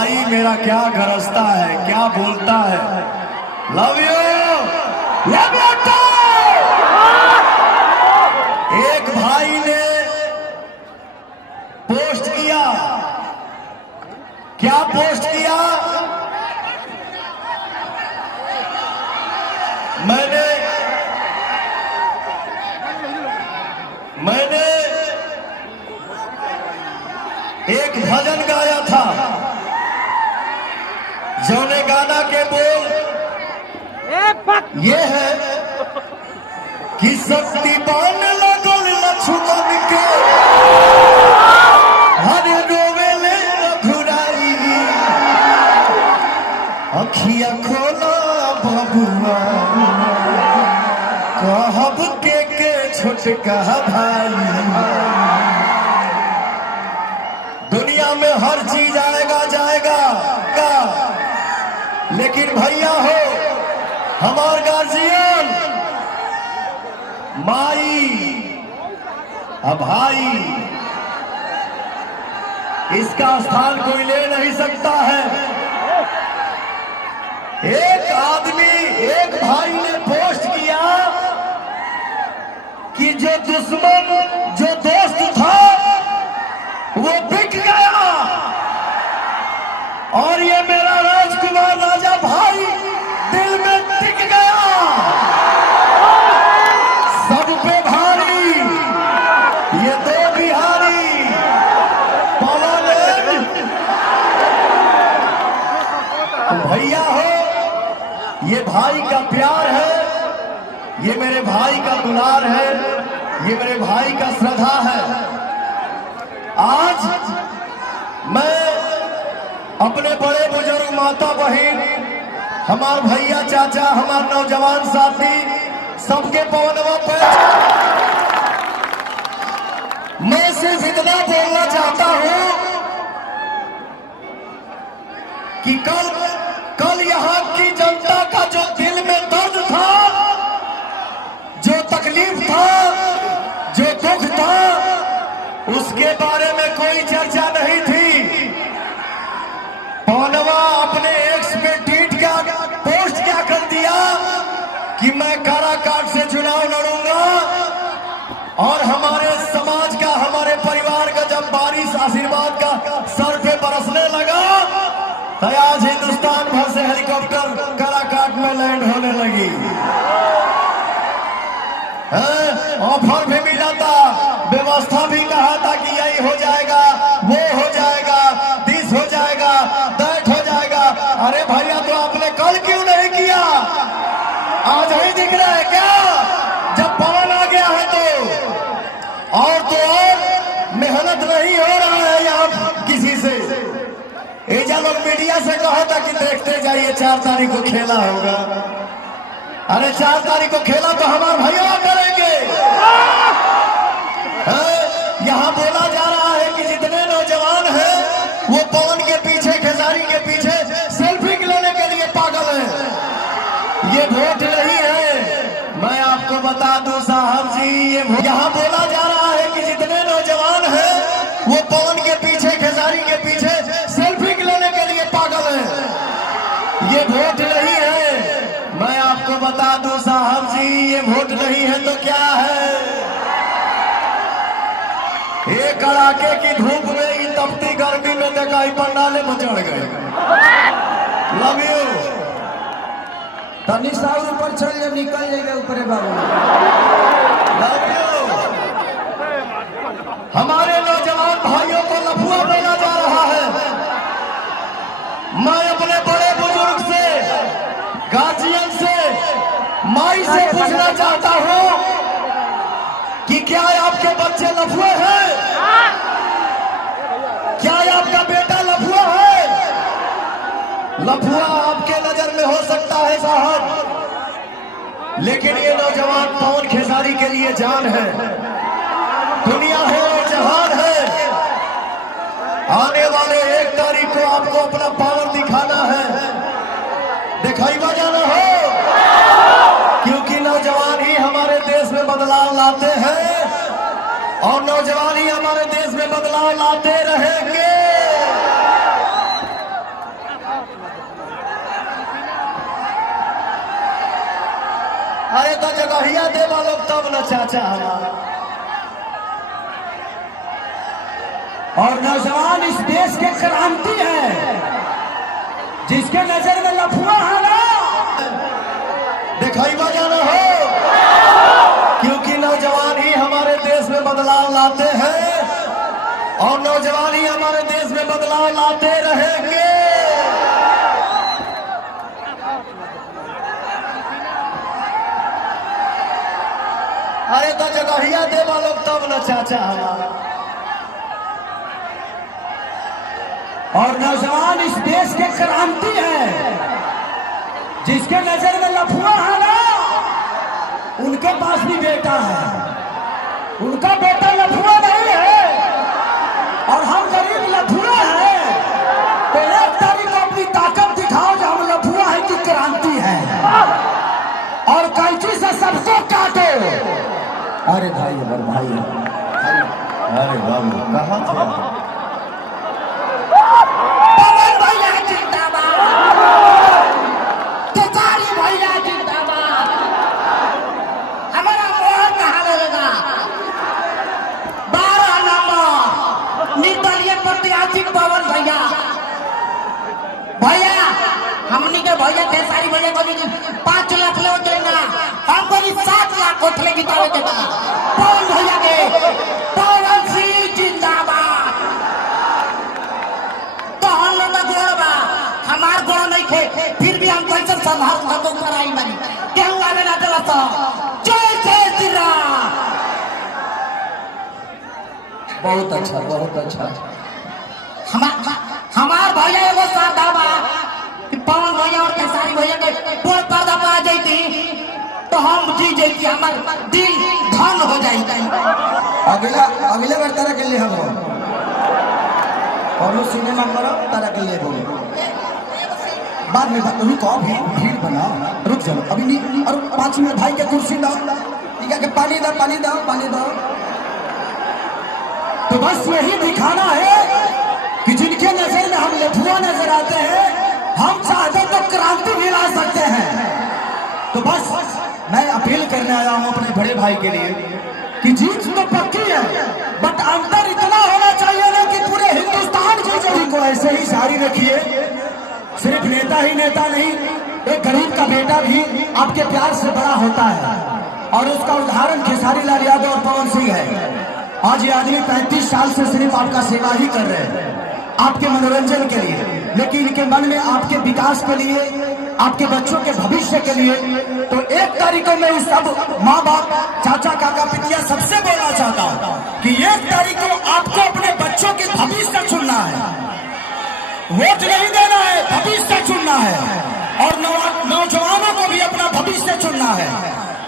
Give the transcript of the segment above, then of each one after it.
भाई मेरा क्या गरजता है, क्या बोलता है। Love you, love you too. एक भाई ने पोस्ट किया, क्या पोस्ट किया? मैंने एक भजन गाया था, जौने गाना के बोल ये है कि शक्ति बान लगल लक्ष्मण के हरे रोवेले रघुराई, अखिया खोला बबुआ कहब के छोटका भाई। दुनिया में हर चीज जाएगा का, लेकिन भैया हो हमार गार्जियन माई भाई, इसका स्थान कोई ले नहीं सकता है। एक आदमी, एक भाई ने पोस्ट किया कि जो दुश्मन, जो दोस्त था वो बिक गया, और ये मेरा राजकुमार राजा भाई दिल में टिक गया। सब पे भारी ये दो बिहारी पवन। भैया हो, ये भाई का प्यार है, ये मेरे भाई का दुलार है, ये मेरे भाई का श्रद्धा है। आज मैं अपने बड़े बुजुर्ग, माता बहन, हमार भैया चाचा, हमार नौजवान साथी, सबके पवनवा पे मैं सिर्फ इतना बोलना चाहता हूं कि कल यहां की जनता का जो दिल में दर्द था, जो तकलीफ था, जो दुख था, उसके बारे में कोई चर्चा नहीं थी। पवनवा अपने एक्स पे ट्वीट का पोस्ट क्या कर दिया कि मैं काराकाट से चुनाव लड़ूंगा, और हमारे समाज का, हमारे परिवार का जब बारिश आशीर्वाद का सर पे बरसने लगा तो आज हिंदुस्तान भर से हेलीकॉप्टर काराकाट में लैंड होने लगी। ऑफर भी मिला था, व्यवस्था भी कहा था कि यही हो जाएगा, वो हो जाएगा, दिस हो जाएगा, दैट हो जाएगा। अरे भैया, तो आपने कल क्यों नहीं किया? आज ही दिख रहा है क्या? जब पवन आ गया है तो और मेहनत नहीं हो रहा है यहाँ किसी से। एजा लोग मीडिया से कहा था कि देखते जाइए 4 तारीख को खेला होगा। अरे 4 तारीख को खेला तो हमारे भैया करेंगे। यहाँ बोला जा रहा है कि जितने नौजवान हैं वो पवन के पीछे, खेसारी के पीछे सेल्फी लेने के लिए पागल हैं। ये वोट नहीं है, मैं आपको बता दूं साहब जी, ये यहाँ बोला जा रहा है कि जितने नौजवान हैं वो पवन के पीछे, खेसारी के पीछे सेल्फी लेने के लिए पागल हैं। ये वोट नहीं है, मैं आपको बता दूं साहब जी, ये वोट नहीं है तो क्या है? ये कड़ाके की धूप में, ये तपती गर्मी में दिखाई पंडाले में चढ़ गए। Love you. तनी सा ऊपर चल जा, निकल जाएगा ऊपर बाबू। Love you. हमारे नौजवान भाइयों को लफुआ बोला जा रहा है। मैं अपने बड़े बुजुर्ग से, गार्जियन से, माई से पूछना चाहता हूं कि क्या आपके बच्चे लफुए हैं? क्या आपका बेटा लफुआ है? लफुआ आपके नजर में हो सकता है साहब, लेकिन ये नौजवान पवन खेसारी के लिए जान है, दुनिया है और जहान है। आने वाले 1 तारीख को आपको अपना पावर दिखाना है, दिखाई बजाना हो, क्योंकि नौजवान ही हमारे देश में बदलाव लाते हैं और नौजवान ही हमारे देश में बदलाव लाते रहेंगे। जगहिया दे वालों तब न चाचा हमारा। और नौजवान इस देश के क्रांति है, जिसके नजर में लफुआ है ना दिखाई जाना हो, क्योंकि नौजवान ही हमारे देश में बदलाव लाते हैं और नौजवान ही हमारे देश में बदलाव लाते रहेंगे। अरे तो जगहिया दे वालों तब न चाचा हमारा। और नौजवान इस देश के क्रांति है, जिसके नजर में लफुआ है ना उनके पास भी बेटा है, उनका बेटा लफुआ नहीं है और हम गरीब लफुआ है। तो एक तारीख को अपनी ताकत दिखाओ जो हम लफुआ है कि क्रांति है, और कैंची से सबको काटो। अरे भाई अरे भाई अरे बाबू कहाँ थे? पवन भैया जिंदाबाद, केतारी भैया जिंदाबाद। हमारा मोहर कहाँ लगेगा? 12 नंबर निर्दलीय प्रत्याशी पवन भैया। भैया हमनी के भैया केतारी भैया को 5 लाख ले देना, हमको 7 लाख कोठले जितावे के बा। पवन भैया के पवन सिंह जिंदाबाद। तो हम लोग का गोड़ बा, हमार गोड़ नहीं थे, फिर भी हम कैसे संभाल खतों पर आई बनी केहू आगे ना चला तो जय जय श्री राम। बहुत अच्छा बहुत अच्छा। हमार भैया एगो साधा बा, पवन भैया और केसारी भैया के बोल पर्दा पर आ जाती तो हम जी जाती, हमार दिल धन हो जाती। अगले बार तरह के लिए हम और सिनेमा करो तरह के लिए बोले बाद में बात रुको, भीड़ बना रुक जाओ अभी नहीं। और 5 मिनट भाई के कुर्सी दो, ठीक है, पानी दो पानी दो पानी दो। तो बस यही दिखाना है कि जिनके नजर में हम लफुआ नजर आते हैं, हम चाहते तो क्रांति भी ला सकते हैं। तो बस मैं अपील करने आया हूं अपने बड़े भाई के लिए कि जीत तो पक्की है, बट अंतर इतना होना चाहिए ना कि पूरे हिंदुस्तान की जड़ी को ऐसे ही जारी रखिए। सिर्फ नेता ही नेता नहीं, एक गरीब का बेटा भी आपके प्यार से बड़ा होता है, और उसका उदाहरण खेसारी लाल यादव और पवन सिंह है। आज ये आदमी 35 साल से सिर्फ आपका सेवा ही कर रहे हैं, आपके मनोरंजन के लिए, लेकिन इनके मन में आपके विकास के लिए, आपके बच्चों के भविष्य के लिए। तो 1 तारीख को मैं सब माँ बाप, चाचा, काका, पितिया सबसे बोलना चाहता हूँ कि 1 तारीख को आपको अपने बच्चों के भविष्य चुनना है, वोट नहीं देना है, भविष्य चुनना है, और नौजवानों को भी अपना भविष्य चुनना है।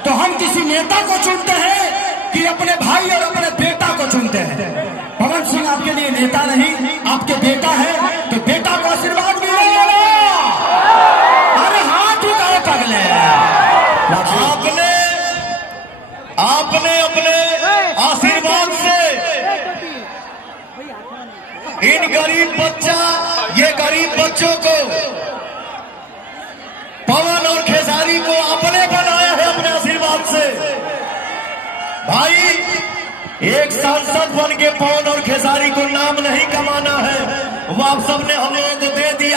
तो हम किसी नेता को चुनते हैं कि अपने भाई और अपने बेटा को चुनते हैं। पवन सिंह आपके लिए नेता नहीं, आपके बेटा है, तो बेटा को आशीर्वाद मिलेगा ना। अरे हाथ उठाओ पगले। आपने अपने आशीर्वाद से इन ये गरीब बच्चों को, पवन और खेसारी को आपने बनाया है अपने आशीर्वाद से। भाई एक सांसद बन के पवन और खेसारी को नाम नहीं कमाना है, वो आप सबने हम लोगों को दे